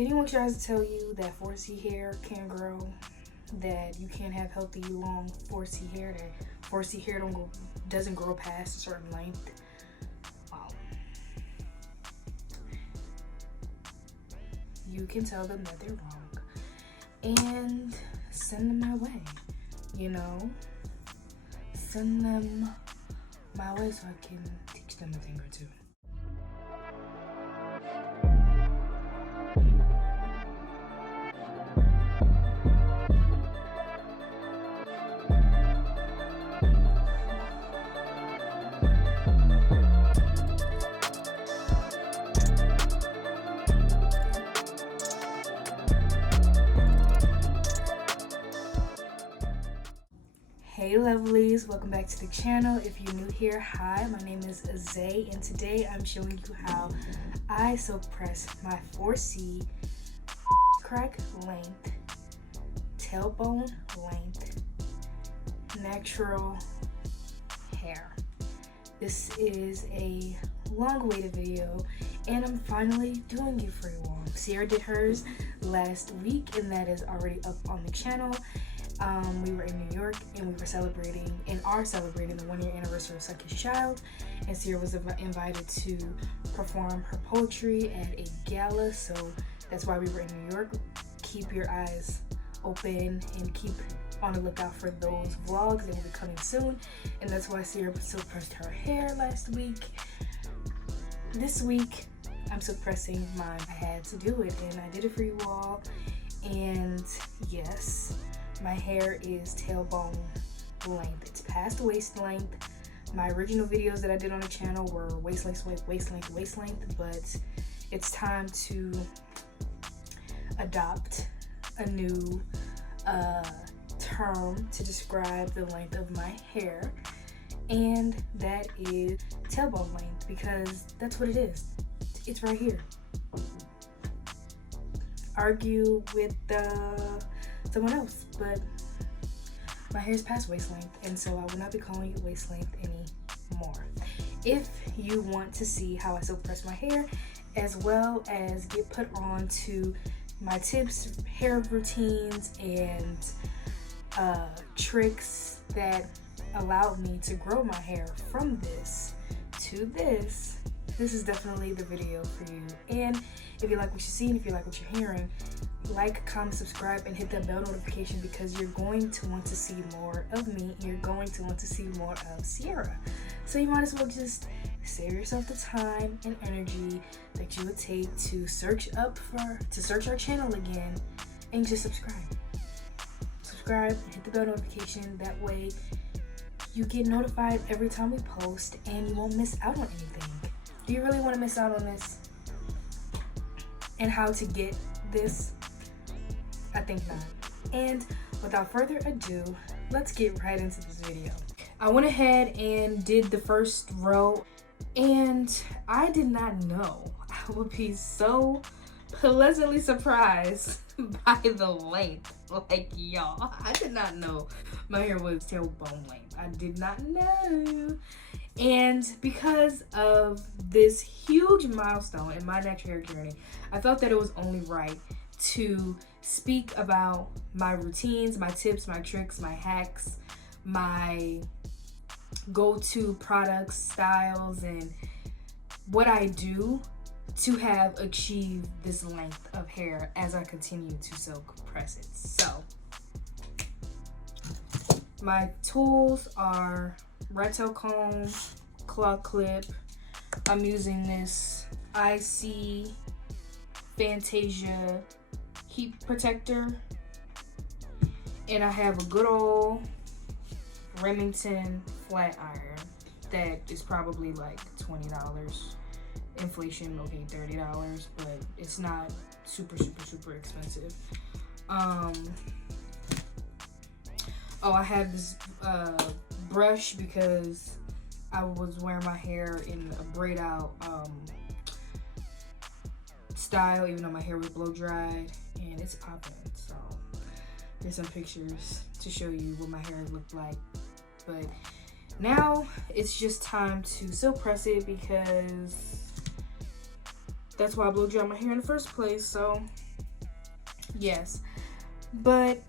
anyone tries to tell you that 4C hair can grow, that you can't have healthy long 4C hair, that 4C hair doesn't grow past a certain length, well, you can tell them that they're wrong and send them my way, you know? Send them my way so I can teach them a thing or two. Hey lovelies, welcome back to the channel. If you're new here, hi, my name is Zay, and today I'm showing you how I silk press my 4C crack length, tailbone length, natural hair. This is a long-awaited video, and I'm finally doing it for you all. Sierra did hers last week, and that is already up on the channel. We were in New York and we were celebrating the 1-year anniversary of Suck His Child, and Sierra was invited to perform her poetry at a gala, so that's why we were in New York. Keep your eyes open and keep on the lookout for those vlogs. They will be coming soon, and that's why Sierra silk pressed her hair last week. This week I'm silk pressing mine. I had to do it and I did it for you all, and yes, my hair is tailbone length. It's past waist length. My original videos that I did on the channel were waist length, but it's time to adopt a new term to describe the length of my hair, and that is tailbone length, because that's what it is. It's right here. Argue with someone else, but my hair is past waist length, and so I will not be calling it waist length anymore. If you want to see how I silk press my hair, as well as get put on to my tips, hair routines, and tricks that allowed me to grow my hair from this to this is definitely the video for you. And if you like what you're seeing, if you like what you're hearing, like, comment, subscribe, and hit that bell notification, because you're going to want to see more of me. You're going to want to see more of Sierra. So you might as well just save yourself the time and energy that you would take to search our channel again, and just subscribe and hit the bell notification. That way you get notified every time we post and you won't miss out on anything. Do you really want to miss out on this and how to get this? I think not. And without further ado, let's get right into this video. I went ahead and did the first row, and I did not know I would be so pleasantly surprised by the length. Like, y'all, I did not know my hair was tailbone length. I did not know. And because of this huge milestone in my natural hair journey, I felt that it was only right to speak about my routines, my tips, my tricks, my hacks, my go-to products, styles, and what I do to have achieved this length of hair as I continue to silk press it. So my tools are rat tail comb, claw clip. I'm using this IC Fantasia heat protector, and I have a good old Remington flat iron that is probably like $20. Inflation, okay, $30, but it's not super expensive. Oh, I have this brush because I was wearing my hair in a braid out style, even though my hair was blow dried, and it's popping. So there's some pictures to show you what my hair looked like. But now it's just time to silk press it, because that's why I blow dried my hair in the first place. So Yes. But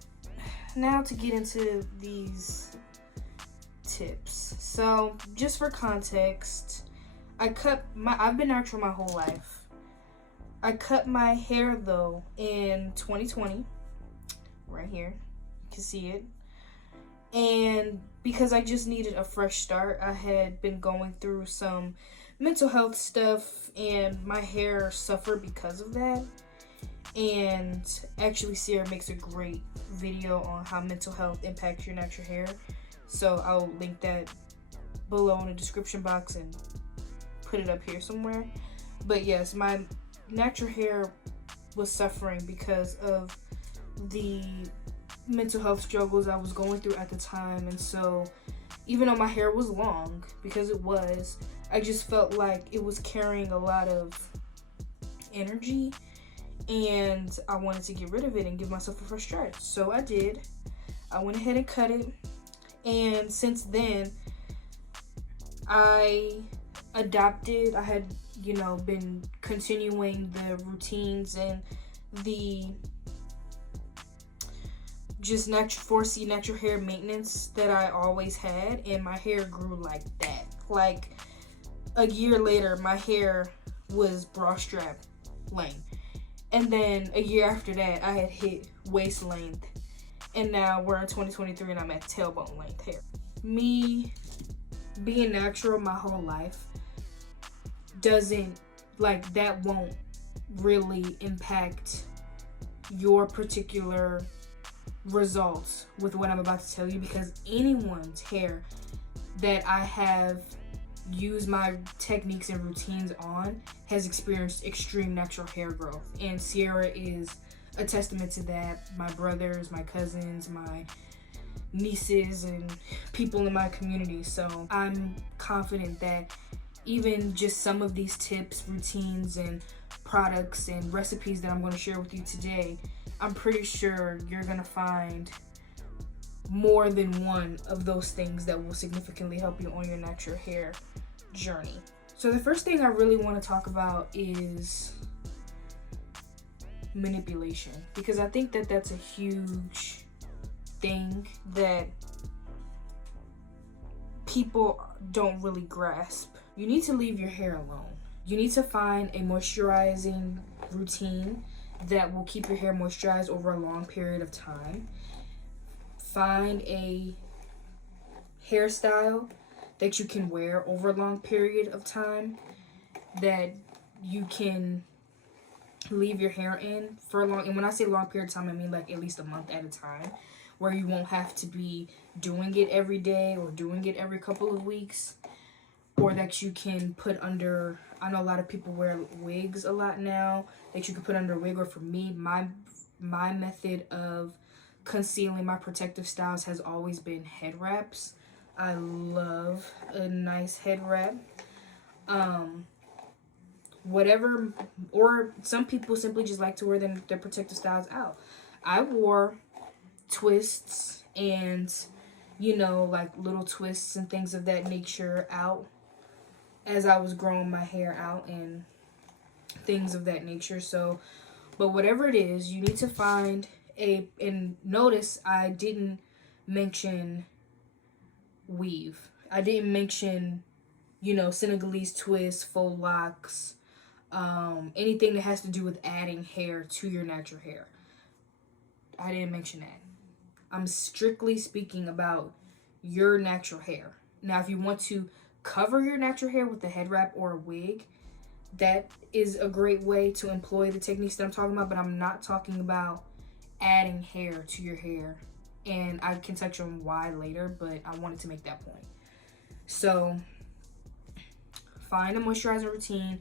now to get into these tips. So, just for context, I've been natural my whole life. I cut my hair though in 2020. Right here. You can see it. And because I just needed a fresh start, I had been going through some mental health stuff and my hair suffered because of that. And actually Sierra makes a great video on how mental health impacts your natural hair. So I'll link that below in the description box and put it up here somewhere. But yes, my natural hair was suffering because of the mental health struggles I was going through at the time. And so even though my hair was long, because it was, I just felt like it was carrying a lot of energy and I wanted to get rid of it and give myself a fresh start. So I did. I went ahead and cut it. And since then, I adapted. I had, been continuing the routines and the just 4C natural hair maintenance that I always had, and my hair grew like that. Like a year later, my hair was bra strap length, and then a year after that, I had hit waist length, and now we're in 2023 and I'm at tailbone length hair. Me being natural my whole life won't really impact your particular results with what I'm about to tell you, because anyone's hair that I have used my techniques and routines on has experienced extreme natural hair growth, and Sierra is a testament to that. My brothers, my cousins, my nieces, and people in my community. So I'm confident that even just some of these tips, routines, and products and recipes that I'm going to share with you today, I'm pretty sure you're going to find more than one of those things that will significantly help you on your natural hair journey. So the first thing I really want to talk about is manipulation, because I think that that's a huge thing that people don't really grasp. You need to leave your hair alone. You need to find a moisturizing routine that will keep your hair moisturized over a long period of time. Find a hairstyle that you can wear over a long period of time, that you can leave your hair in for a long, and when I say long period of time, I mean like at least a month at a time, where you won't have to be doing it every day or doing it every couple of weeks, or that you can put under, I know a lot of people wear wigs a lot now, that you can put under a wig. Or for me, my method of concealing my protective styles has always been head wraps. I love a nice head wrap. Whatever, or some people simply just like to wear their protective styles out. I wore twists and, like little twists and things of that nature out as I was growing my hair out and things of that nature. So, but whatever it is, you need to find and notice I didn't mention weave. I didn't mention, Senegalese twists, faux locks, anything that has to do with adding hair to your natural hair. I didn't mention that. I'm strictly speaking about your natural hair. Now, if you want to cover your natural hair with a head wrap or a wig, that is a great way to employ the techniques that I'm talking about, but I'm not talking about adding hair to your hair. And I can touch on why later, but I wanted to make that point. So, find a moisturizing routine,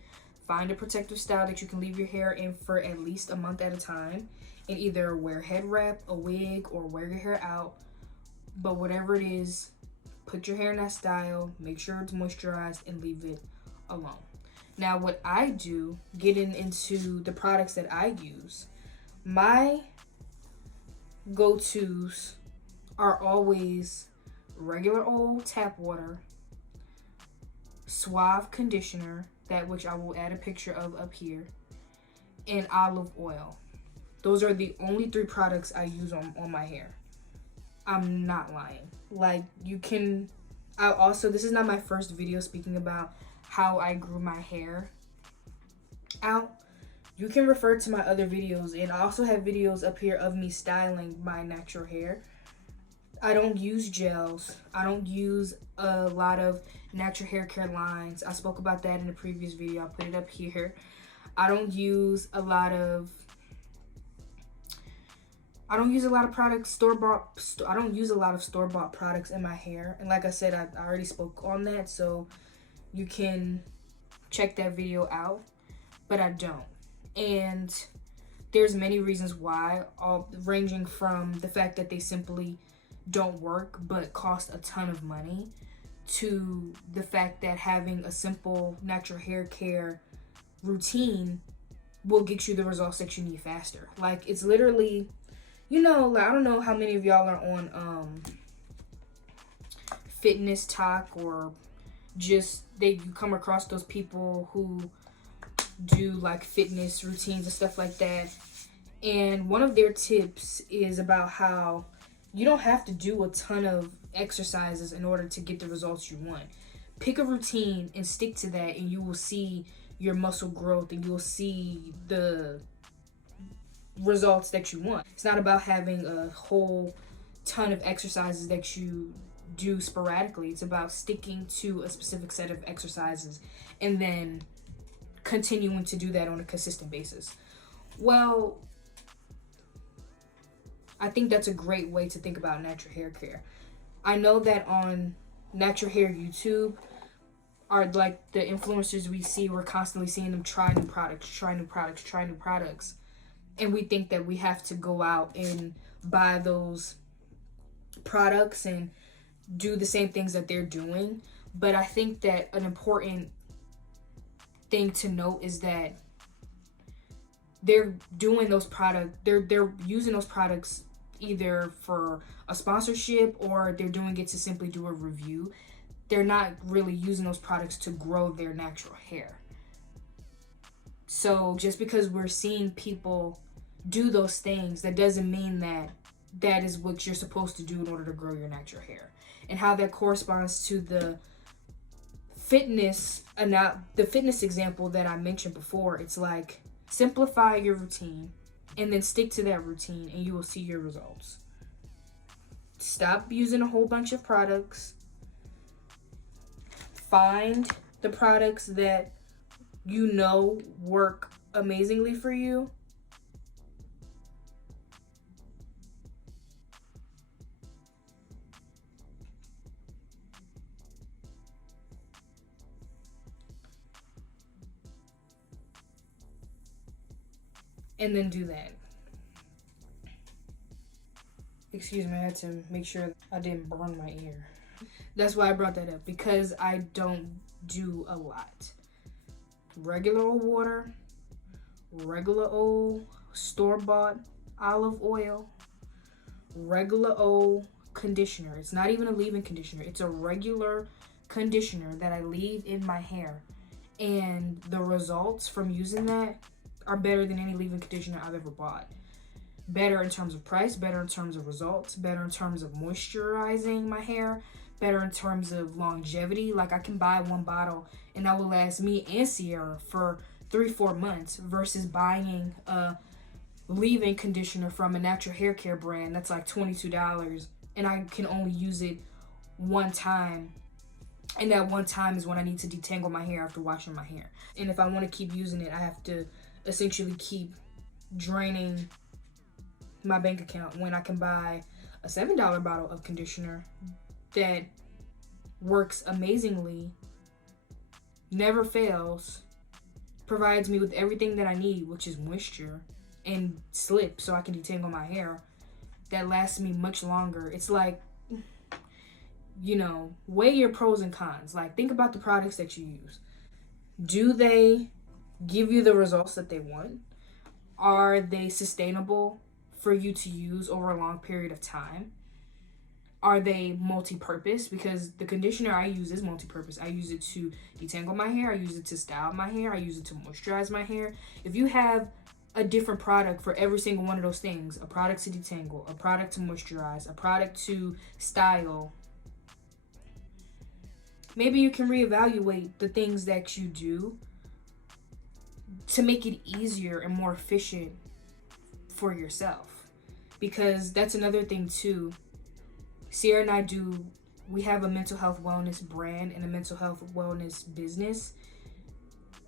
find a protective style that you can leave your hair in for at least a month at a time, and either wear head wrap, a wig, or wear your hair out. But whatever it is, put your hair in that style, make sure it's moisturized, and leave it alone. Now, what I do, getting into the products that I use, my go-tos are always regular old tap water, Suave conditioner, that which I will add a picture of up here, and olive oil. Those are the only 3 products I use on my hair. I'm not lying. Like, you can... this is not my first video speaking about how I grew my hair out. You can refer to my other videos, and I also have videos up here of me styling my natural hair. I don't use gels. I don't use a lot of natural hair care lines. I spoke about that in the previous video. I'll put it up here. I don't use a lot of products store-bought. I don't use a lot of store-bought products in my hair. And like I said, I already spoke on that, so you can check that video out. But I don't. And there's many reasons why, all ranging from the fact that they simply don't work but cost a ton of money, to the fact that having a simple natural hair care routine will get you the results that you need faster. Like, it's literally, you know, like, I don't know how many of y'all are on fitness talk, or just you come across those people who do like fitness routines and stuff like that. And one of their tips is about how you don't have to do a ton of exercises in order to get the results you want. Pick a routine and stick to that, and you will see your muscle growth, and you'll see the results that you want. It's not about having a whole ton of exercises that you do sporadically. It's about sticking to a specific set of exercises and then continuing to do that on a consistent basis. Well, I think that's a great way to think about natural hair care. I know that on natural hair YouTube, are like the influencers we see, we're constantly seeing them try new products. And we think that we have to go out and buy those products and do the same things that they're doing. But I think that an important thing to note is that they're doing those products, they're using those products either for a sponsorship, or they're doing it to simply do a review. They're not really using those products to grow their natural hair. So just because we're seeing people do those things, that doesn't mean that that is what you're supposed to do in order to grow your natural hair. And how that corresponds to the fitness example that I mentioned before. It's like, simplify your routine and then stick to that routine, and you will see your results. Stop using a whole bunch of products. Find the products that you know work amazingly for you. And then do that. Excuse me, I had to make sure I didn't burn my ear. That's why I brought that up, because I don't do a lot. Regular old water, regular old store-bought olive oil, regular old conditioner. It's not even a leave-in conditioner. It's a regular conditioner that I leave in my hair. And the results from using that are better than any leave-in conditioner I've ever bought. Better in terms of price, better in terms of results, better in terms of moisturizing my hair, better in terms of longevity. Like, I can buy one bottle and that will last me and Sierra for 3-4 months, versus buying a leave-in conditioner from a natural hair care brand that's like $22, and I can only use it one time. And that one time is when I need to detangle my hair after washing my hair. And if I want to keep using it, I have to essentially keep draining my bank account, when I can buy a $7 bottle of conditioner that works amazingly, never fails, provides me with everything that I need, which is moisture and slip, so I can detangle my hair, that lasts me much longer. It's like, you know, weigh your pros and cons. Like, think about the products that you use. Do they give you the results that they want? Are they sustainable for you to use over a long period of time? Are they multi-purpose? Because the conditioner I use is multi-purpose. I use it to detangle my hair. I use it to style my hair. I use it to moisturize my hair. If you have a different product for every single one of those things. A product to detangle, a product to moisturize, a product to style. Maybe you can reevaluate the things that you do to make it easier and more efficient for yourself. Because that's another thing too. Sierra and I we have a mental health wellness brand and a mental health wellness business.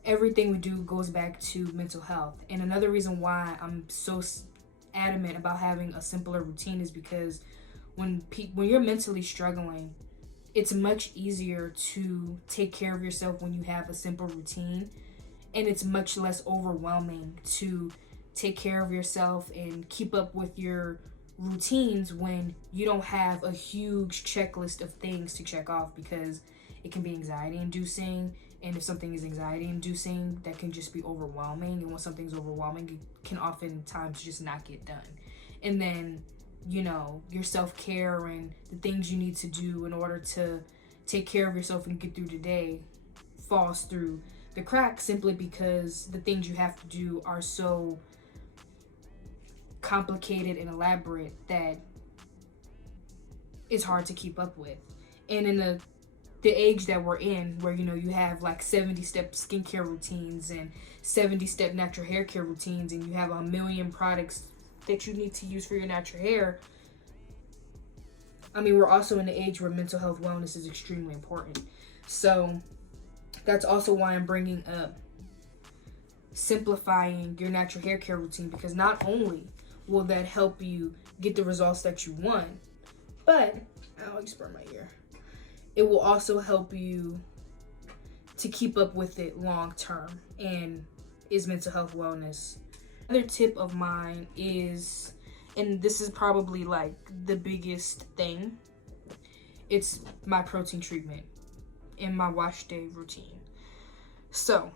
Everything we do goes back to mental health. And another reason why I'm so adamant about having a simpler routine is because when you're mentally struggling, it's much easier to take care of yourself when you have a simple routine, and it's much less overwhelming to take care of yourself and keep up with your routines when you don't have a huge checklist of things to check off, because it can be anxiety inducing, and if something is anxiety inducing, that can just be overwhelming, and when something's overwhelming, it can oftentimes just not get done. And then, you know, your self-care and the things you need to do in order to take care of yourself and get through the day falls through the cracks, simply because the things you have to do are so complicated and elaborate that it's hard to keep up with. And in the age that we're in, where, you know, you have like 70-step skincare routines and 70-step natural hair care routines, and you have 1,000,000 products that you need to use for your natural hair. I mean, we're also in the age where mental health wellness is extremely important. So that's also why I'm bringing up simplifying your natural hair care routine, because not only will that help you get the results that you want, but I just burned my ear. It will also help you to keep up with it long term, and is mental health wellness. Another tip of mine is, and this is probably like the biggest thing, it's my protein treatment in my wash day routine. So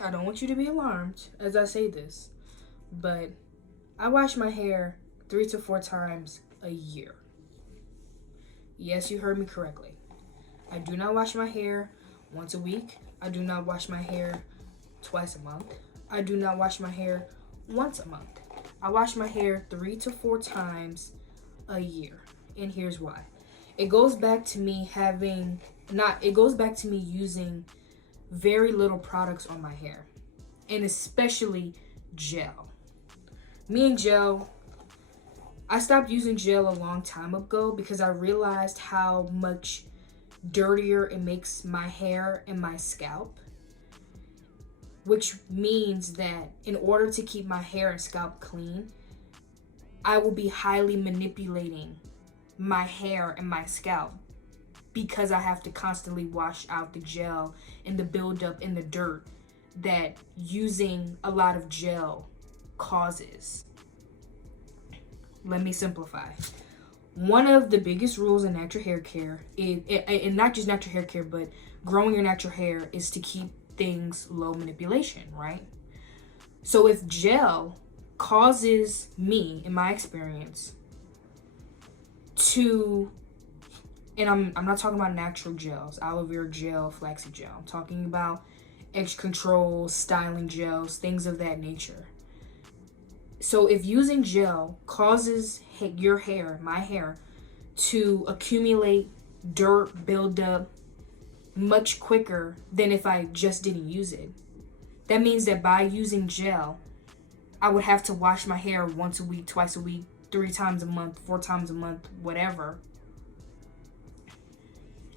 I don't want you to be alarmed as I say this, but I wash my hair 3 to 4 times a year. Yes, you heard me correctly. I do not wash my hair once a week. I do not wash my hair twice a month. I do not wash my hair once a month. I wash my hair 3 to 4 times a year. And here's why. It goes back to me using very little products on my hair, and especially gel. Me and gel, I stopped using gel a long time ago because I realized how much dirtier it makes my hair and my scalp, which means that in order to keep my hair and scalp clean, I will be highly manipulating my hair and my scalp, because I have to constantly wash out the gel and the buildup in the dirt that using a lot of gel causes. Let me simplify. One of the biggest rules in natural hair care, and not just natural hair care, but growing your natural hair, is to keep things low manipulation, right? So if gel causes me, in my experience, to, and I'm not talking about natural gels, aloe vera gel, flaxseed gel. I'm talking about extra control, styling gels, things of that nature. So if using gel causes your hair, my hair, to accumulate dirt, build up much quicker than if I just didn't use it, that means that by using gel, I would have to wash my hair once a week, twice a week, 3 times a month, 4 times a month, whatever,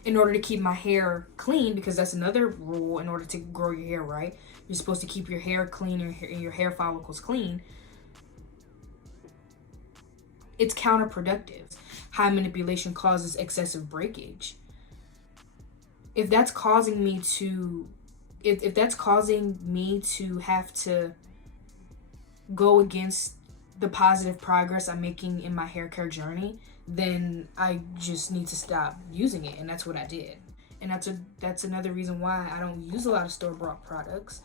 in order to keep my hair clean, because that's another rule in order to grow your hair, right? You're supposed to keep your hair clean and your hair follicles clean. It's counterproductive. High manipulation causes excessive breakage. If that's causing me to, if that's causing me to have to go against the positive progress I'm making in my hair care journey, then I just need to stop using it, and that's what I did. And that's another reason why I don't use a lot of store-bought products,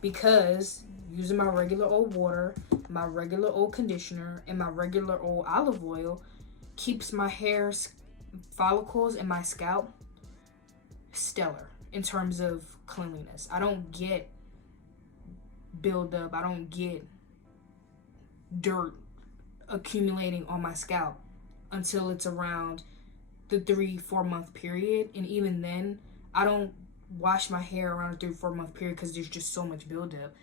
because using my regular old water, my regular old conditioner, and my regular old olive oil keeps my hair follicles and my scalp stellar in terms of cleanliness. I don't get buildup. I don't get dirt accumulating on my scalp until it's around the 3-4 month period. And even then, I don't wash my hair around a 3-4 month period because there's just so much buildup.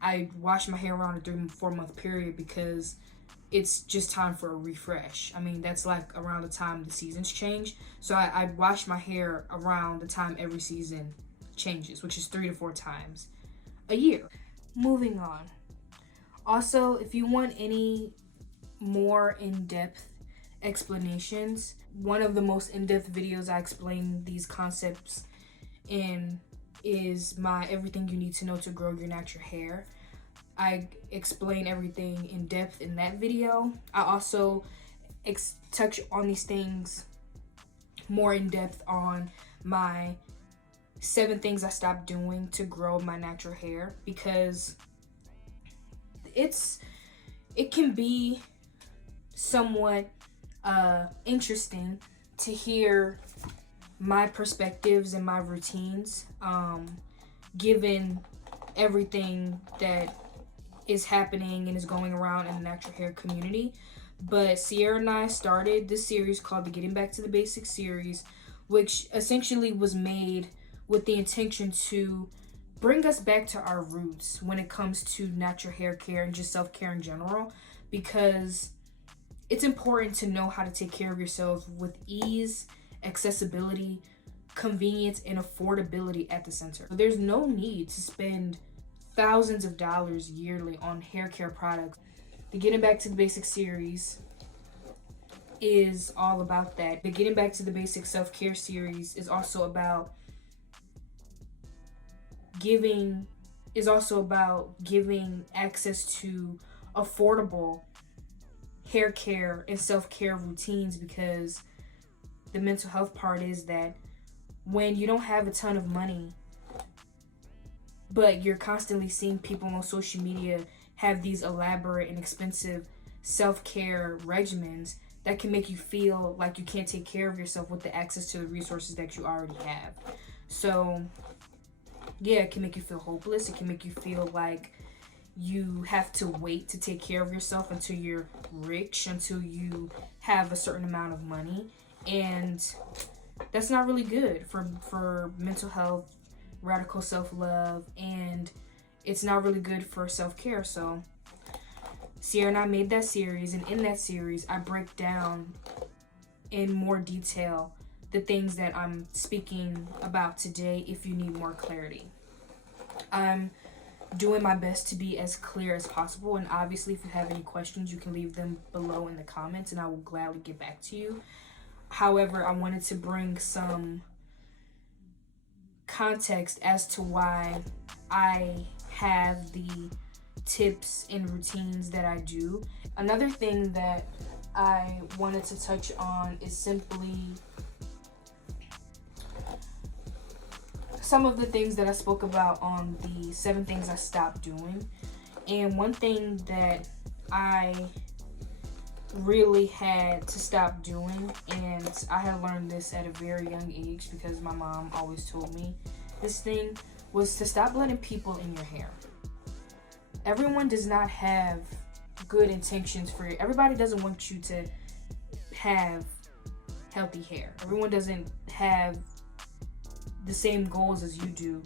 I wash my hair around a 3-4 month period because it's just time for a refresh. I mean, that's like around the time the seasons change. So I wash my hair around the time every season changes, which is 3 to 4 times a year. Moving on. Also, if you want any more in-depth explanations, one of the most in-depth videos I explain these concepts in is my Everything You Need to Know to Grow Your Natural Hair. I explain everything in depth in that video. I also touch on these things more in depth on my 7 things I stopped doing to grow my natural hair, because it can be somewhat interesting to hear my perspectives and my routines, given everything that is happening and is going around in the natural hair community. But Sierra and I started this series called the Getting Back to the Basics series, which essentially was made with the intention to bring us back to our roots when it comes to natural hair care and just self-care in general, because it's important to know how to take care of yourself with ease, accessibility, convenience, and affordability at the center. There's no need to spend thousands of dollars yearly on hair care products. The Getting Back to the Basics series is all about that. The Getting Back to the Basics self-care series is also about giving access to affordable hair care and self-care routines, because the mental health part is that when you don't have a ton of money, but you're constantly seeing people on social media have these elaborate and expensive self-care regimens that can make you feel like you can't take care of yourself with the access to the resources that you already have. So yeah, it can make you feel hopeless. It can make you feel like you have to wait to take care of yourself until you're rich, until you have a certain amount of money. And that's not really good for mental health, radical self-love, and it's not really good for self-care. So Sierra and I made that series, and in that series I break down in more detail the things that I'm speaking about today if you need more clarity. I'm doing my best to be as clear as possible, and obviously if you have any questions you can leave them below in the comments and I will gladly get back to you. However, I wanted to bring some context as to why I have the tips and routines that I do. Another thing that I wanted to touch on is simply some of the things that I spoke about on the 7 things I stopped doing. And one thing that I really had to stop doing, and I had learned this at a very young age because my mom always told me this thing, was to stop letting people in your hair. Everyone does not have good intentions for you. Everybody doesn't want you to have healthy hair. Everyone doesn't have the same goals as you do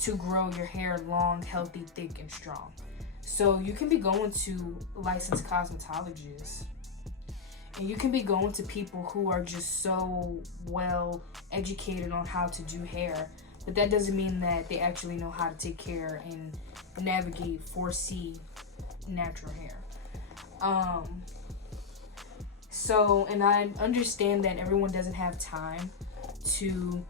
to grow your hair long, healthy, thick, and strong. So you can be going to licensed cosmetologists, and you can be going to people who are just so well educated on how to do hair, but that doesn't mean that they actually know how to take care and navigate 4C natural hair. And I understand that everyone doesn't have time to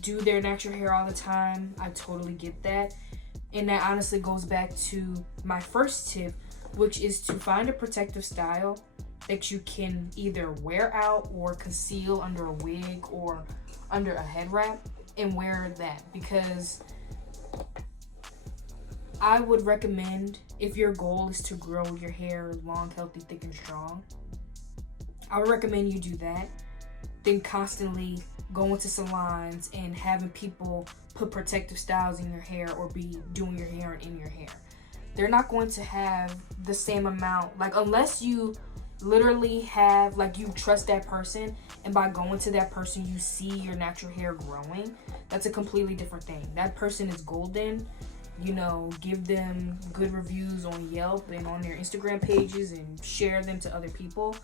do their natural hair all the time. I totally get that. And that honestly goes back to my first tip, which is to find a protective style that you can either wear out or conceal under a wig or under a head wrap, and wear that. Because I would recommend, if your goal is to grow your hair long, healthy, thick, and strong, I would recommend you do that, then constantly going to salons and having people put protective styles in your hair or be doing your hair and in your hair. They're not going to have the same amount, like, unless you literally have, like, you trust that person, and by going to that person you see your natural hair growing. That's a completely different thing. That person is golden. You know, give them good reviews on Yelp and on their Instagram pages and share them to other people.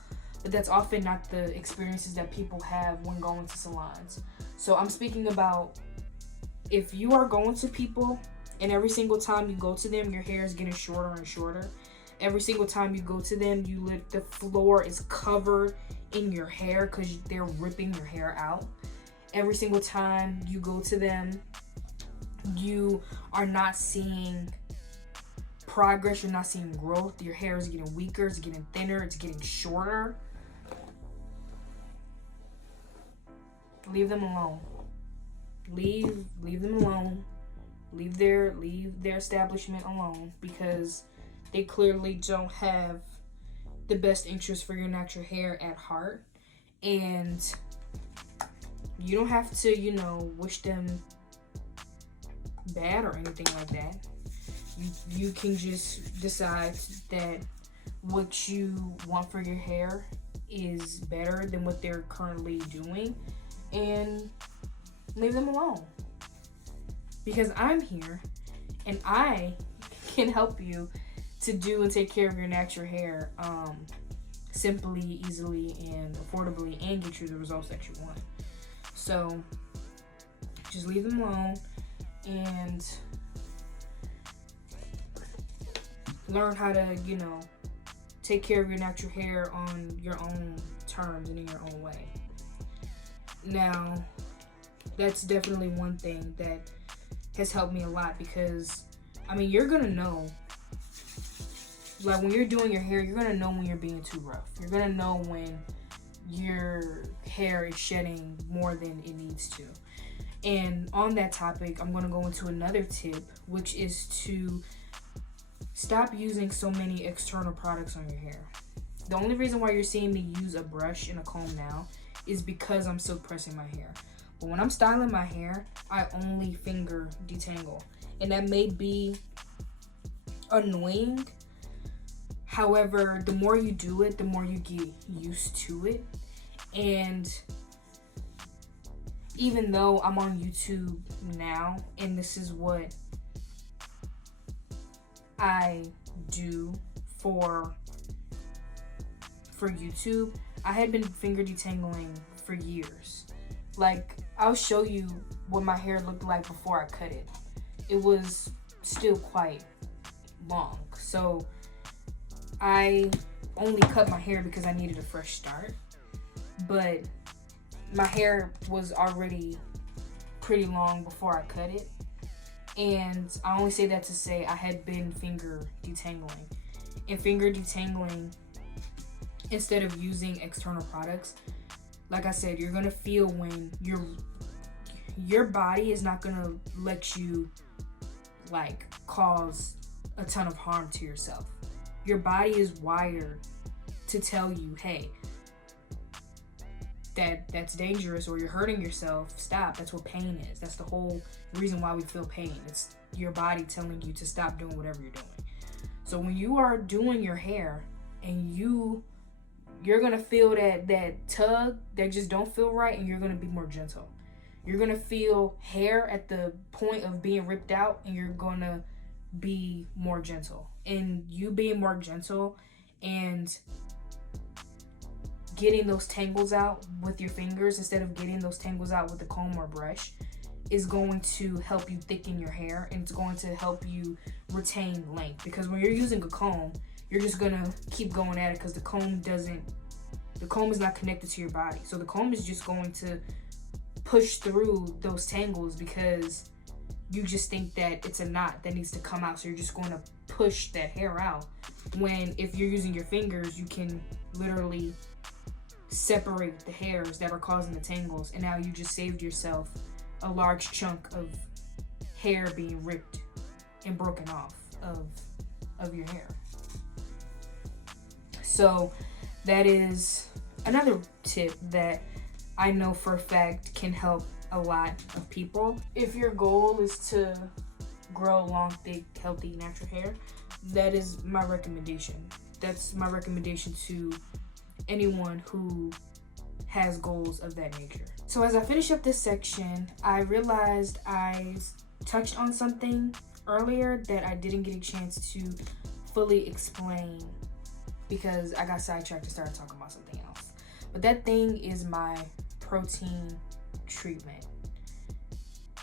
But that's often not the experiences that people have when going to salons. So I'm speaking about, if you are going to people and every single time you go to them, your hair is getting shorter and shorter. Every single time you go to them, the floor is covered in your hair because they're ripping your hair out. Every single time you go to them, you are not seeing progress, you're not seeing growth. Your hair is getting weaker, it's getting thinner, it's getting shorter. Leave them alone. Leave them alone. Leave their establishment alone, because they clearly don't have the best interest for your natural hair at heart. And you don't have to, you know, wish them bad or anything like that. You can just decide that what you want for your hair is better than what they're currently doing, and leave them alone. Because I'm here and I can help you to do and take care of your natural hair simply, easily, and affordably, and get you the results that you want. So just leave them alone and learn how to, you know, take care of your natural hair on your own terms and in your own way. Now, that's definitely one thing that has helped me a lot, because, I mean, you're gonna know, like, when you're doing your hair, you're gonna know when you're being too rough. You're gonna know when your hair is shedding more than it needs to. And on that topic, I'm gonna go into another tip, which is to stop using so many external products on your hair. The only reason why you're seeing me use a brush and a comb now is because I'm silk pressing my hair. But when I'm styling my hair, I only finger detangle. And that may be annoying. However, the more you do it, the more you get used to it. And even though I'm on YouTube now, and this is what I do for YouTube, I had been finger detangling for years. Like, I'll show you what my hair looked like before I cut it. It was still quite long. So I only cut my hair because I needed a fresh start. But my hair was already pretty long before I cut it. And I only say that to say I had been finger detangling. And finger detangling, instead of using external products, like I said, you're gonna feel when your body is not gonna let you, like, cause a ton of harm to yourself. Your body is wired to tell you, hey, that's dangerous, or you're hurting yourself, stop. That's what pain is. That's the whole reason why we feel pain. It's your body telling you to stop doing whatever you're doing. So when you are doing your hair and you're gonna feel that tug that just don't feel right, and you're gonna be more gentle. You're gonna feel hair at the point of being ripped out, and you're gonna be more gentle. And you being more gentle and getting those tangles out with your fingers instead of getting those tangles out with a comb or brush is going to help you thicken your hair, and it's going to help you retain length. Because when you're using a comb, you're just gonna keep going at it, because the comb is not connected to your body. So the comb is just going to push through those tangles because you just think that it's a knot that needs to come out. So you're just going to push that hair out. When if you're using your fingers, you can literally separate the hairs that are causing the tangles, and now you just saved yourself a large chunk of hair being ripped and broken off of your hair. So that is another tip that I know for a fact can help a lot of people. If your goal is to grow long, thick, healthy, natural hair, that is my recommendation. That's my recommendation to anyone who has goals of that nature. So as I finish up this section, I realized I touched on something earlier that I didn't get a chance to fully explain because I got sidetracked and started talking about something else. But that thing is my protein treatment.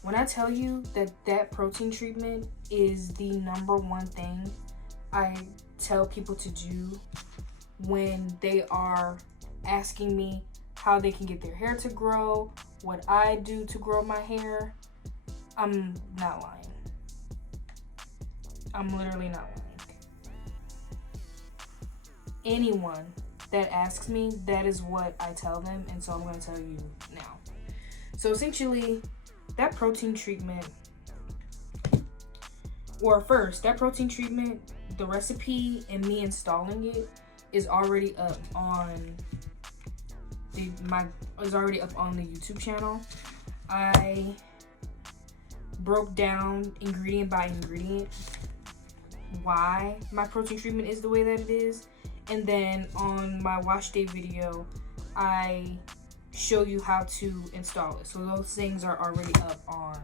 When I tell you that protein treatment is the number one thing I tell people to do when they are asking me how they can get their hair to grow, what I do to grow my hair, I'm not lying. I'm literally not lying. Anyone that asks me, that is what I tell them, and so I'm going to tell you now. So essentially, that protein treatment, that protein treatment, the recipe and me installing it is already up on the YouTube channel. I broke down ingredient by ingredient why my protein treatment is the way that it is, and then on my wash day video I show you how to install it. So those things are already up on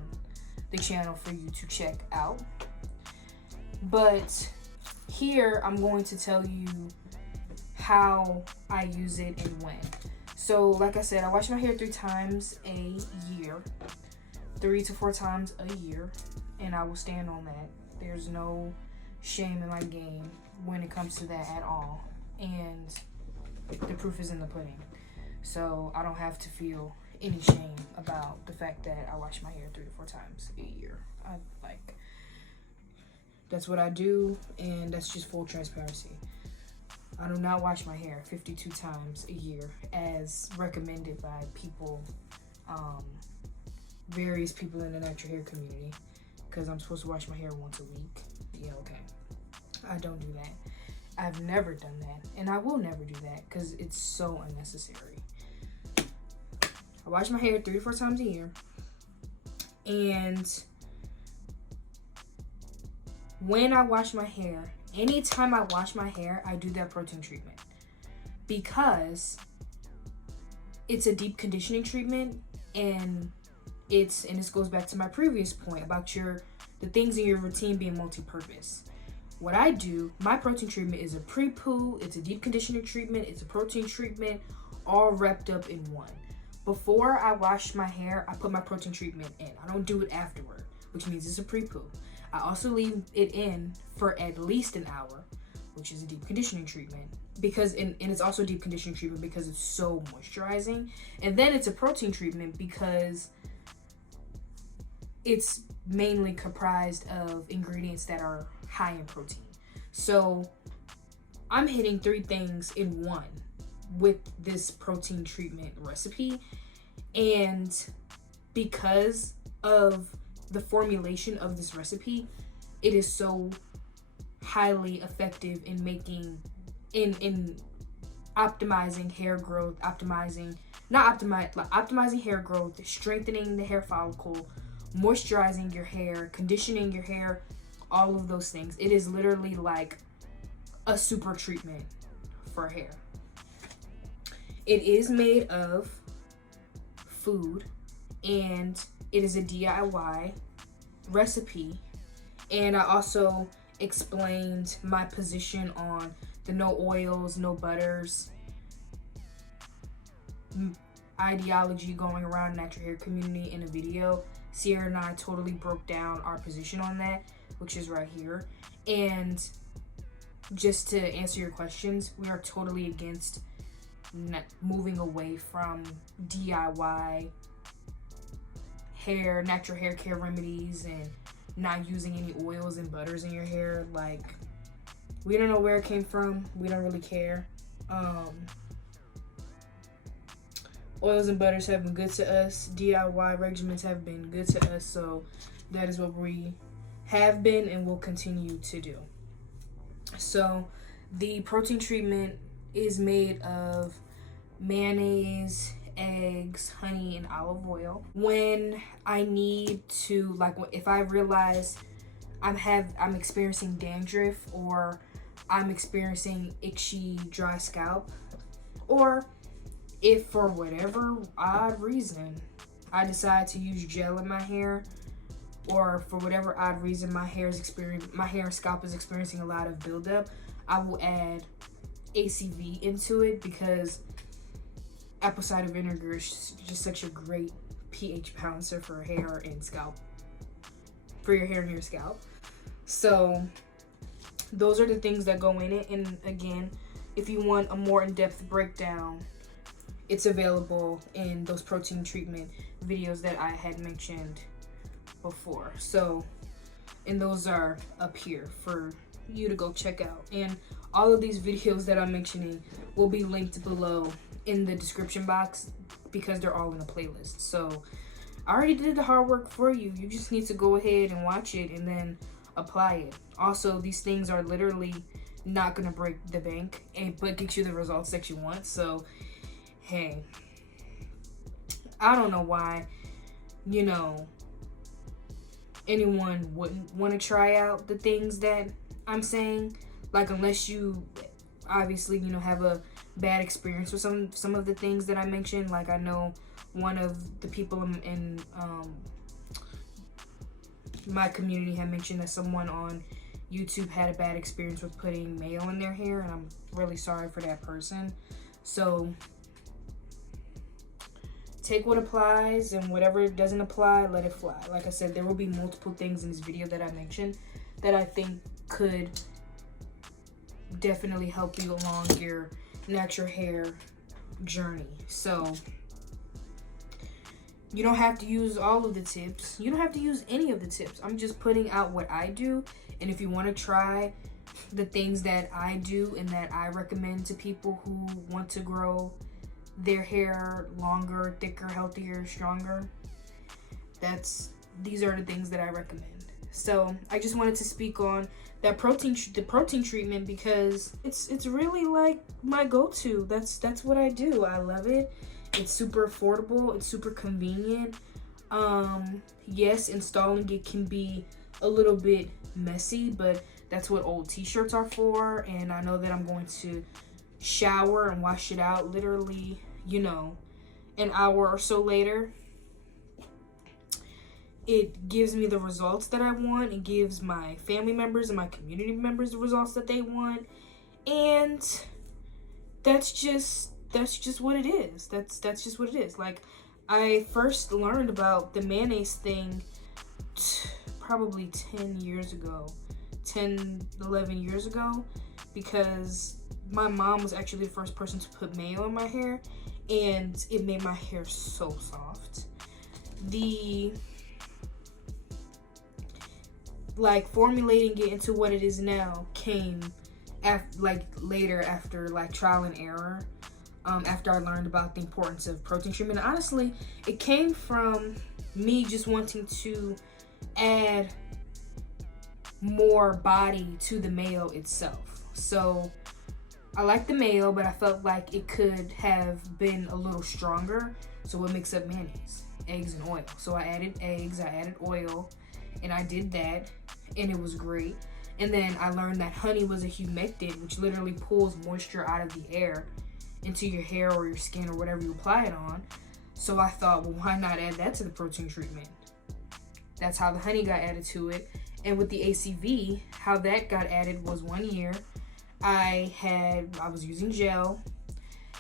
the channel for you to check out. But here I'm going to tell you how I use it and when. So like I said, I wash my hair 3 times a year, 3 to 4 times a year, and I will stand on that. There's no shame in my game when it comes to that at all, and the proof is in the pudding. So I don't have to feel any shame about the fact that I wash my hair 3 to 4 times a year. That's what I do, and that's just full transparency. I do not wash my hair 52 times a year as recommended by people, various people in the natural hair community, because I'm supposed to wash my hair once a week. Yeah, okay. I don't do that. I've never done that, and I will never do that because it's so unnecessary. I wash my hair 3 to 4 times a year, and when I wash my hair, anytime I wash my hair, I do that protein treatment because it's a deep conditioning treatment, and this goes back to my previous point about the things in your routine being multi-purpose. What I do, my protein treatment is a pre-poo, it's a deep conditioning treatment, it's a protein treatment, all wrapped up in one. Before I wash my hair, I put my protein treatment in. I don't do it afterward, which means it's a pre-poo. I also leave it in for at least an hour, which is a deep conditioning treatment, and it's also a deep conditioning treatment because it's so moisturizing. And then it's a protein treatment because it's mainly comprised of ingredients that are high in protein. So I'm hitting 3 things in one with this protein treatment recipe, and because of the formulation of this recipe, it is so highly effective in optimizing hair growth, optimizing hair growth, strengthening the hair follicle, moisturizing your hair, conditioning your hair, all of those things. It is literally like a super treatment for hair. It is made of food, and it is a DIY recipe, and I also explained my position on the no oils, no butters ideology going around natural hair community in a video. Sierra and I totally broke down our position on that, which is right here. And just to answer your questions, we are totally against moving away from DIY natural hair care remedies and not using any oils and butters in your hair. Like, we don't know where it came from. We don't really care. Oils and butters have been good to us. DIY regimens have been good to us. So that is what we have been and will continue to do. So the protein treatment is made of mayonnaise, eggs, honey, and olive oil. When I need to, like, if I realize I'm experiencing dandruff, or I'm experiencing itchy, dry scalp, or if for whatever odd reason I decide to use gel in my hair, or for whatever odd reason my hair and scalp is experiencing a lot of buildup, I will add ACV into it, because apple cider vinegar is just such a great pH balancer for hair and scalp, for your hair and your scalp. So those are the things that go in it. And again, if you want a more in-depth breakdown, it's available in those protein treatment videos that I had mentioned before. So, and those are up here for you to go check out. And all of these videos that I'm mentioning will be linked below in the description box, because they're all in a playlist. So I already did the hard work for you. You just need to go ahead and watch it and then apply it. Also, these things are literally not gonna break the bank, but get you the results that you want. So hey, I don't know why, you know, anyone wouldn't want to try out the things that I'm saying. Like, unless you obviously, you know, have a bad experience with some of the things that I mentioned. Like, I know one of the people in my community had mentioned that someone on YouTube had a bad experience with putting mayo in their hair, and I'm really sorry for that person. So take what applies, and whatever doesn't apply, let it fly. Like I said, there will be multiple things in this video that I mentioned that I think could definitely help you along your natural hair journey. So you don't have to use all of the tips. You don't have to use any of the tips. I'm just putting out what I do. And if you want to try the things that I do and that I recommend to people who want to grow their hair longer, thicker, healthier, stronger, these are the things that I recommend. So I just wanted to speak on that the protein treatment, because it's really like my go-to. That's what I do. I love it. It's super affordable. It's super convenient. Yes, installing it can be a little bit messy, but that's what old t-shirts are for. And I know that I'm going to shower and wash it out literally, you know, an hour or so later. It gives me the results that I want. It gives my family members and my community members the results that they want. And that's just what it is. That's just what it is. Like, I first learned about the mayonnaise thing probably 10 years ago, 11 years ago, because my mom was actually the first person to put mayo in my hair, and it made my hair so soft. Like, formulating it into what it is now came later, after like trial and error, after I learned about the importance of protein treatment. Honestly, it came from me just wanting to add more body to the mayo itself. So I like the mayo, but I felt like it could have been a little stronger. So what makes up mayonnaise? Eggs and oil. So I added eggs, I added oil, and I did that, and it was great. And then I learned that honey was a humectant, which literally pulls moisture out of the air into your hair or your skin or whatever you apply it on. So I thought, well, why not add that to the protein treatment? That's how the honey got added to it. And with the ACV, how that got added was 1 year. I was using gel,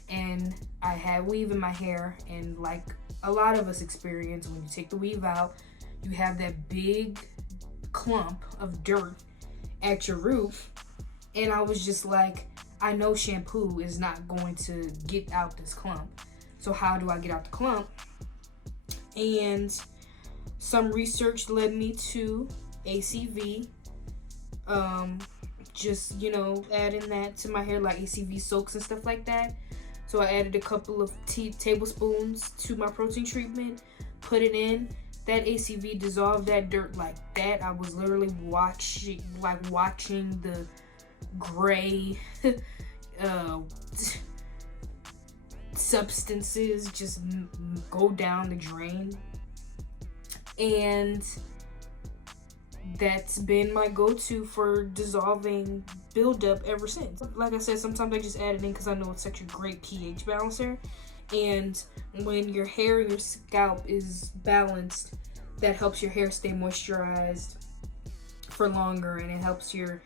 and I had weave in my hair, and like a lot of us experience, when you take the weave out, you have that big clump of dirt at your root. And I was just like, I know shampoo is not going to get out this clump, so how do I get out the clump? And some research led me to ACV. Just, you know, adding that to my hair, like ACV soaks and stuff like that. So I added a couple of tablespoons to my protein treatment, put it in. That ACV dissolved that dirt like that. I was literally watching the gray substances just go down the drain. And that's been my go-to for dissolving buildup ever since. Like I said, sometimes I just add it in because I know it's such a great pH balancer. And when your hair and your scalp is balanced, that helps your hair stay moisturized for longer, and it helps your,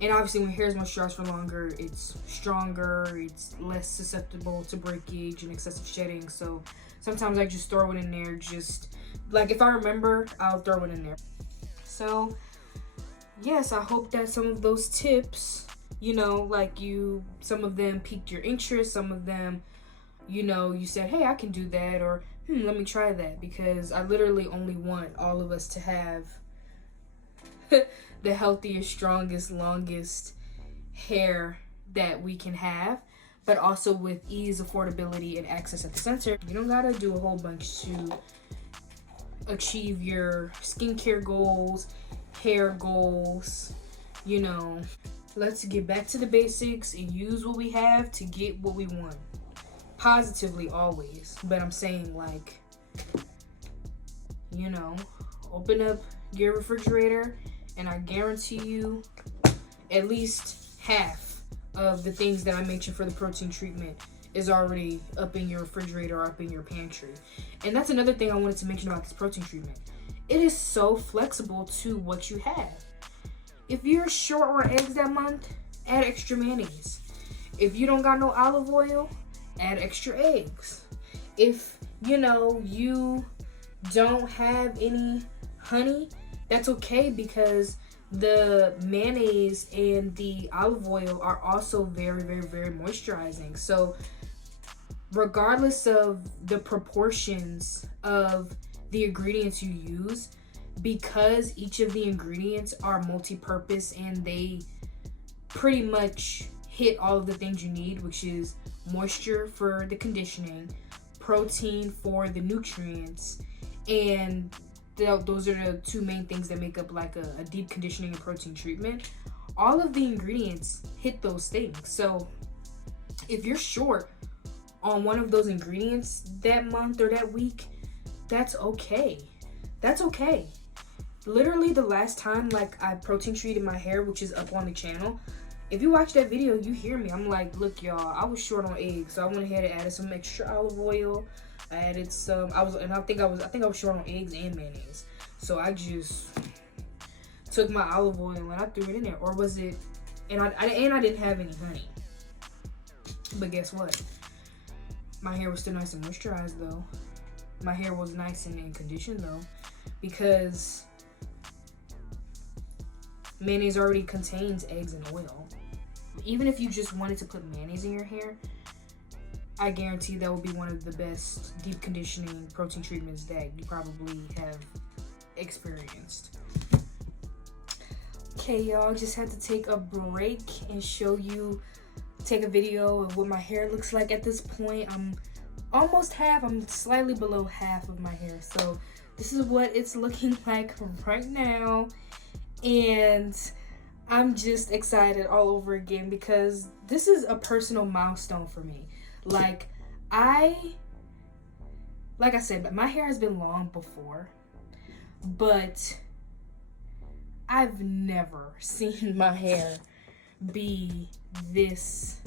and obviously when hair is moisturized for longer, it's stronger, it's less susceptible to breakage and excessive shedding. So sometimes I just throw it in there, just like if I remember, I'll throw it in there. So yes, I hope that some of those tips, you know, like some of them piqued your interest, some of them, you know, you said, hey, I can do that, or let me try that, because I literally only want all of us to have the healthiest, strongest, longest hair that we can have, but also with ease, affordability, and access at the center. You don't gotta do a whole bunch to achieve your skincare goals, hair goals, you know. Let's get back to the basics and use what we have to get what we want. Positively always, but I'm saying, like, you know, open up your refrigerator and I guarantee you at least half of the things that I mentioned for the protein treatment is already up in your refrigerator or up in your pantry. And that's another thing I wanted to mention about this protein treatment. It is so flexible to what you have. If you're short on eggs that month, add extra mayonnaise. If you don't got no olive oil, add extra eggs. If, you know, you don't have any honey, that's okay, because the mayonnaise and the olive oil are also very, very, very moisturizing. So regardless of the proportions of the ingredients you use, because each of the ingredients are multi-purpose and they pretty much hit all of the things you need, which is moisture for the conditioning, protein for the nutrients, and those are the two main things that make up like a deep conditioning and protein treatment. All of the ingredients hit those things. So if you're short on one of those ingredients that month or that week, that's okay. That's okay. Literally the last time like I protein treated my hair, which is up on the channel, if you watch that video, you hear me. I'm like, look, y'all, I was short on eggs, so I went ahead and added some extra olive oil. I added some. I think I was short on eggs and mayonnaise. So I just took my olive oil and I threw it in there, or was it? And I didn't have any honey. But guess what? My hair was still nice and moisturized though. My hair was nice and in condition though, because mayonnaise already contains eggs and oil. Even if you just wanted to put mayonnaise in your hair, I guarantee that will be one of the best deep conditioning protein treatments that you probably have experienced. Okay, y'all, just had to take a break and take a video of what my hair looks like at this point. I'm slightly below half of my hair. So this is what it's looking like right now. And I'm just excited all over again because this is a personal milestone for me. Like I said, my hair has been long before, but I've never seen my hair be this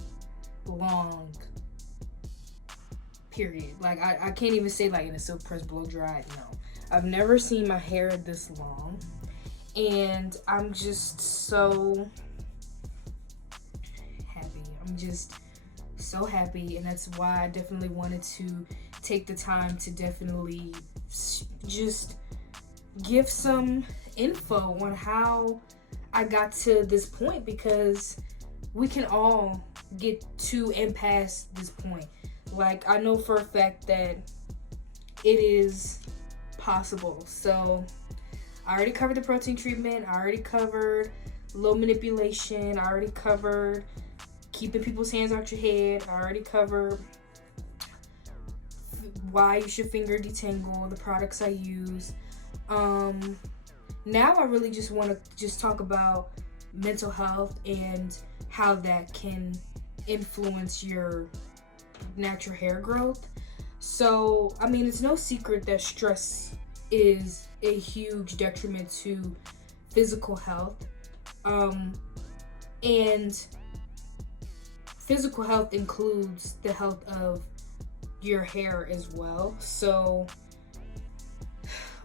long, period. Like I can't even say like in a silk press blow dried. No, I've never seen my hair this long, and I'm just so happy. I'm just so happy, and that's why I definitely wanted to take the time to definitely just give some info on how I got to this point, because we can all get to and past this point. Like I know for a fact that it is possible. So I already covered the protein treatment, I already covered low manipulation, I already covered keeping people's hands out your head, I already covered why you should finger detangle, the products I use. Now I really just want to talk about mental health and how that can influence your natural hair growth. So, I mean, it's no secret that stress is a huge detriment to physical health. And physical health includes the health of your hair as well. So,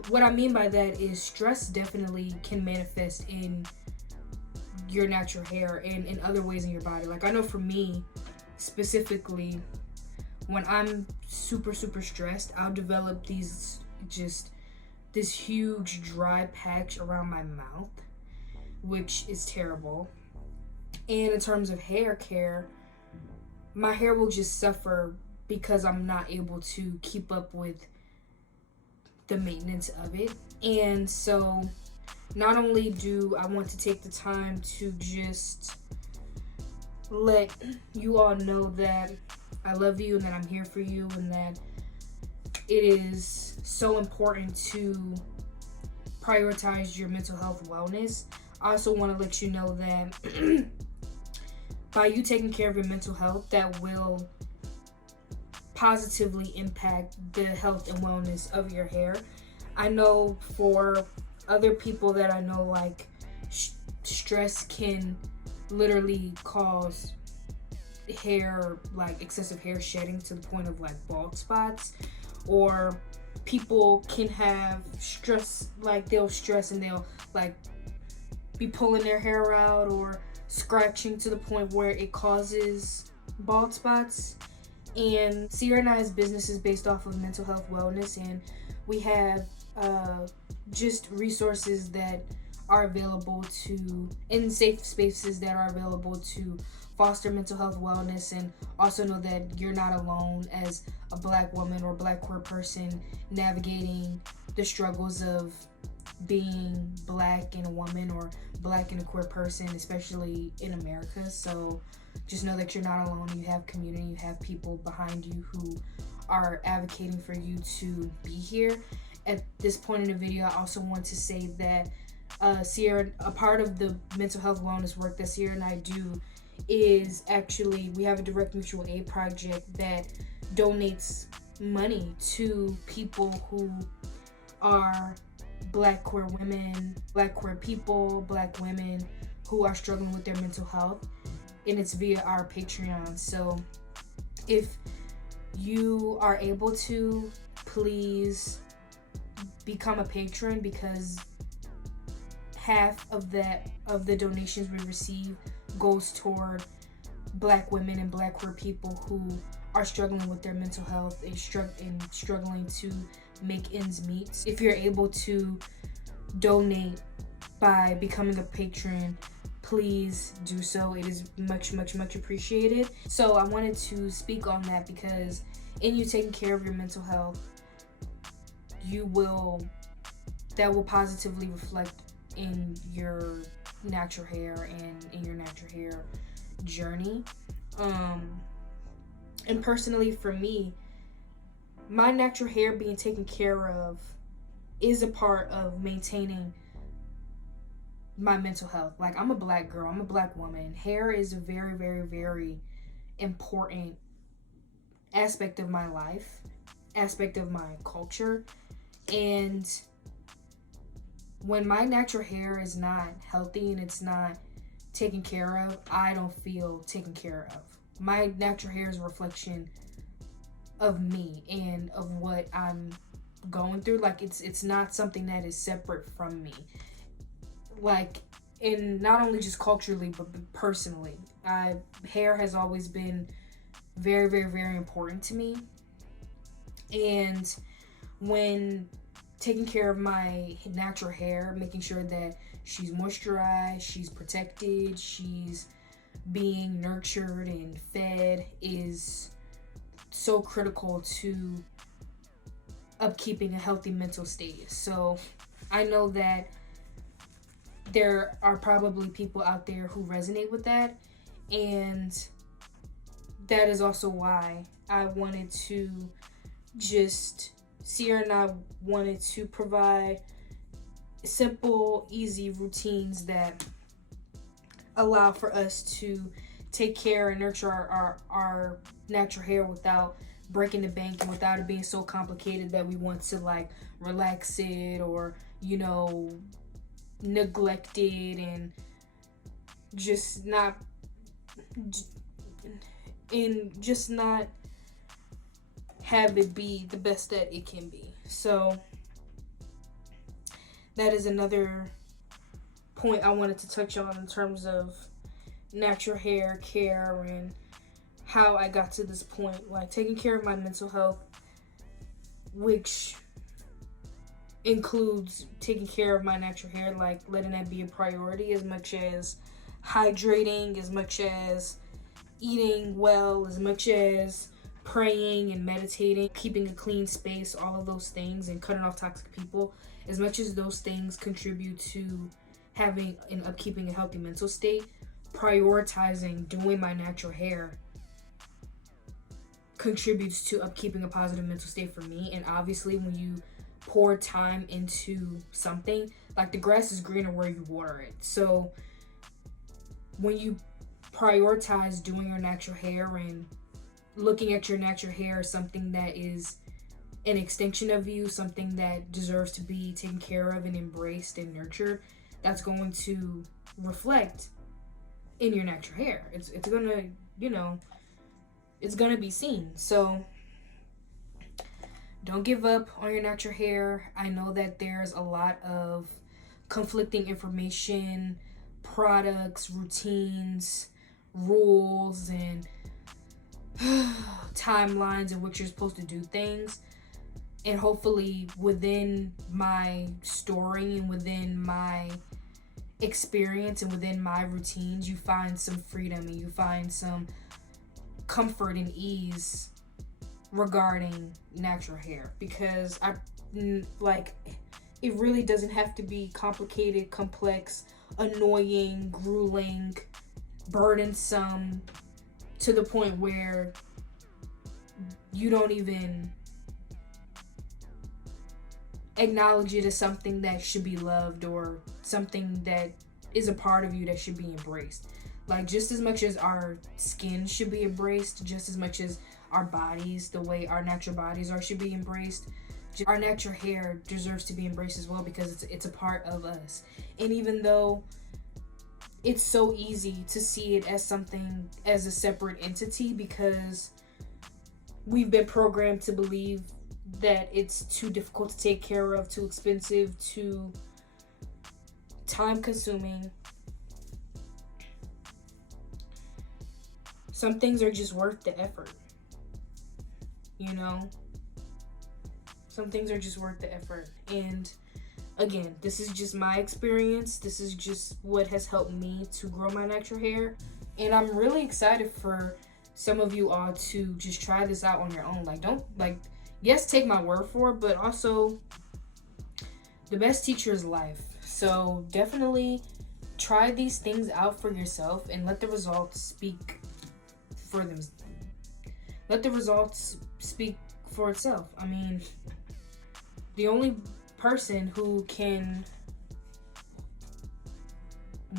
what I mean by that is stress definitely can manifest in your natural hair and in other ways in your body. Like, I know for me specifically, when I'm super stressed, I'll develop this huge dry patch around my mouth, which is terrible. And in terms of hair care, my hair will just suffer because I'm not able to keep up with the maintenance of it. And so not only do I want to take the time to just let you all know that I love you and that I'm here for you and that it is so important to prioritize your mental health wellness. I also want to let you know that by you taking care of your mental health, that will positively impact the health and wellness of your hair. I know for other people that I know, like, stress can literally cause hair, like excessive hair shedding to the point of like bald spots, or people can have stress, like they'll stress and they'll like be pulling their hair out or scratching to the point where it causes bald spots. And Sierra and I's business is based off of mental health wellness, and we have just resources that are available to, in safe spaces that are available to foster mental health wellness, and also know that you're not alone as a Black woman or Black queer person navigating the struggles of being Black and a woman or Black and a queer person, especially in America. So just know that you're not alone. You have community, you have people behind you who are advocating for you to be here. At this point in the video, I also want to say that Sierra, a part of the mental health wellness work that Sierra and I do is actually, we have a direct mutual aid project that donates money to people who are Black queer women, Black queer people, Black women who are struggling with their mental health, and it's via our Patreon. So if you are able to, please become a patron, because half of the donations we receive goes toward Black women and Black queer people who are struggling with their mental health and struggling to make ends meet. If you're able to donate by becoming a patron, please do so. It is much appreciated. So I wanted to speak on that, because in you taking care of your mental health, that will positively reflect in your natural hair and in your natural hair journey. And personally for me, my natural hair being taken care of is a part of maintaining my mental health. Like, I'm a Black girl, I'm a Black woman. Hair is a very important aspect of my life, aspect of my culture. And when my natural hair is not healthy and it's not taken care of, I don't feel taken care of. My natural hair is a reflection of me and of what I'm going through. Like, it's not something that is separate from me. Like, in not only just culturally but personally, hair has always been very important to me. And when taking care of my natural hair, making sure that she's moisturized, she's protected, she's being nurtured and fed is so critical to upkeeping a healthy mental state. So I know that there are probably people out there who resonate with that, and that is also why I wanted to Sierra and I wanted to provide simple, easy routines that allow for us to take care and nurture our natural hair without breaking the bank and without it being so complicated that we want to like relax it or, you know, neglect it and just not have it be the best that it can be. So that is another point I wanted to touch on in terms of natural hair care and how I got to this point, like taking care of my mental health, which includes taking care of my natural hair, like letting that be a priority as much as hydrating, as much as eating well, as much as praying and meditating, keeping a clean space, all of those things, and cutting off toxic people. As much as those things contribute to having and upkeeping a healthy mental state, prioritizing doing my natural hair contributes to upkeeping a positive mental state for me. And obviously when you pour time into something, like the grass is greener where you water it. So when you prioritize doing your natural hair and looking at your natural hair as something that is an extension of you, something that deserves to be taken care of and embraced and nurtured, that's going to reflect in your natural hair. It's gonna, you know, it's gonna be seen. So don't give up on your natural hair. I know that there's a lot of conflicting information, products, routines, rules, and timelines in which you're supposed to do things. And hopefully within my story and within my experience and within my routines, you find some freedom and you find some comfort and ease regarding natural hair, because it really doesn't have to be complicated, complex, annoying, grueling, burdensome, to the point where you don't even acknowledge it as something that should be loved or something that is a part of you that should be embraced. Like, just as much as our skin should be embraced, just as much as our bodies, the way our natural bodies are, should be embraced, our natural hair deserves to be embraced as well, because it's a part of us. And even though it's so easy to see it as something, as a separate entity, because we've been programmed to believe that it's too difficult to take care of, too expensive, too time consuming. Some things are just worth the effort, you know? Some things are just worth the effort. And again, this is just my experience. This is just what has helped me to grow my natural hair. And I'm really excited for some of you all to just try this out on your own. Yes, take my word for it, but also the best teacher is life. So definitely try these things out for yourself and let the results speak for them. Let the results speak for itself. I mean, the only person who can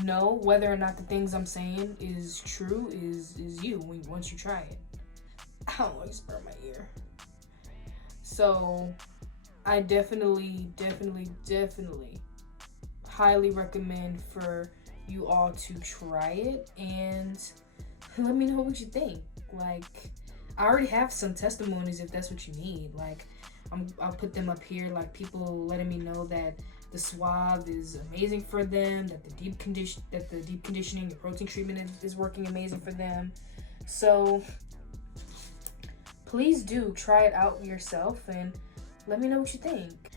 know whether or not the things I'm saying is true is you once you try it. I don't want to burn my ear. So I definitely highly recommend for you all to try it and let me know what you think. Like, I already have some testimonies if that's what you need. Like, I'll put them up here, like people letting me know that the swab is amazing for them, that the deep conditioning and protein treatment is working amazing for them. So please do try it out yourself and let me know what you think.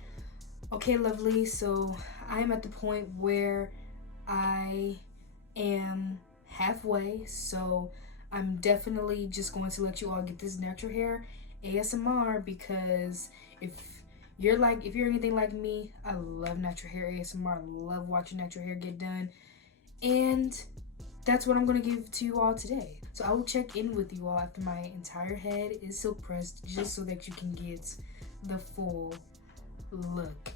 Okay, lovely. So I am at the point where I am halfway. So I'm definitely just going to let you all get this natural hair ASMR, because if you're anything like me, I love natural hair ASMR. I love watching natural hair get done. And that's what I'm going to give to you all today. So I will check in with you all after my entire head is silk pressed, just so that you can get the full look.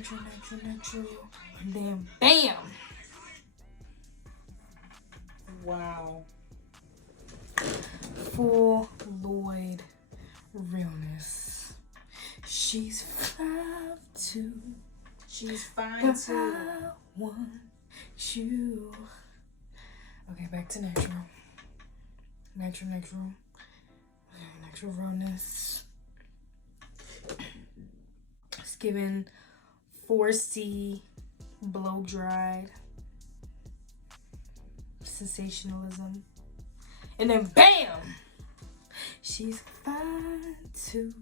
natural. And then bam! Wow. Full Lloyd realness. She's 5'2". She's fine too. I want you. Okay, back to natural. Natural realness. It's giving 4C, blow dried, sensationalism, and then bam! She's fine too.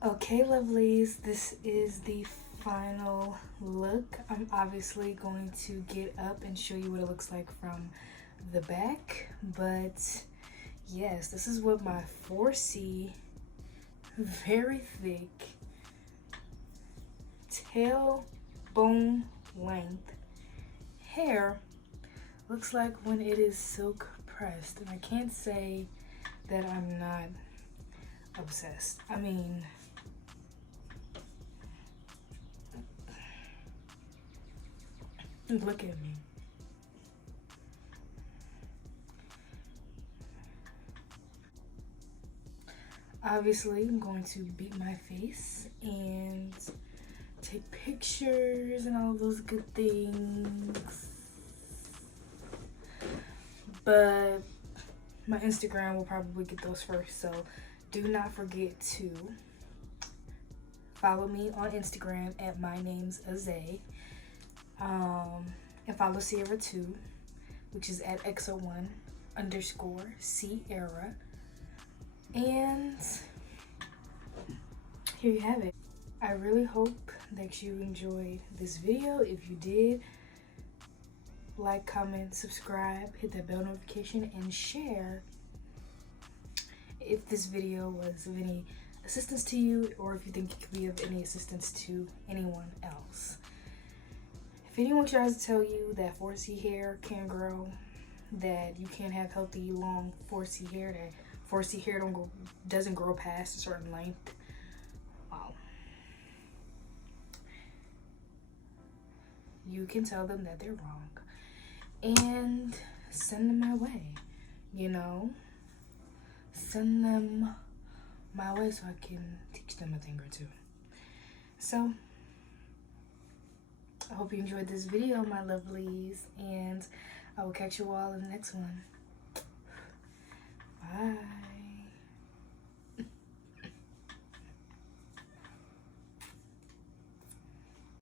Okay, lovelies, this is the final look. I'm obviously going to get up and show you what it looks like from the back, but yes, this is what my 4C very thick tailbone length hair looks like when it is silk pressed. And I can't say that I'm not obsessed. I mean, look at me. Obviously, I'm going to beat my face and take pictures and all those good things. But my Instagram will probably get those first, so do not forget to follow me on Instagram at my name's Azay. And follow Sierra too, which is at XO1_Sierra. And here you have it. I really hope that you enjoyed this video. If you did, like, comment, subscribe, hit that bell notification, and share if this video was of any assistance to you, or if you think it could be of any assistance to anyone else. If anyone tries to tell you that 4C hair can grow, that you can't have healthy long 4C hair, that 4C hair doesn't grow past a certain length, well, you can tell them that they're wrong and send them my way. You know, send them my way so I can teach them a thing or two. So I hope you enjoyed this video, my lovelies, and I will catch you all in the next one. Bye.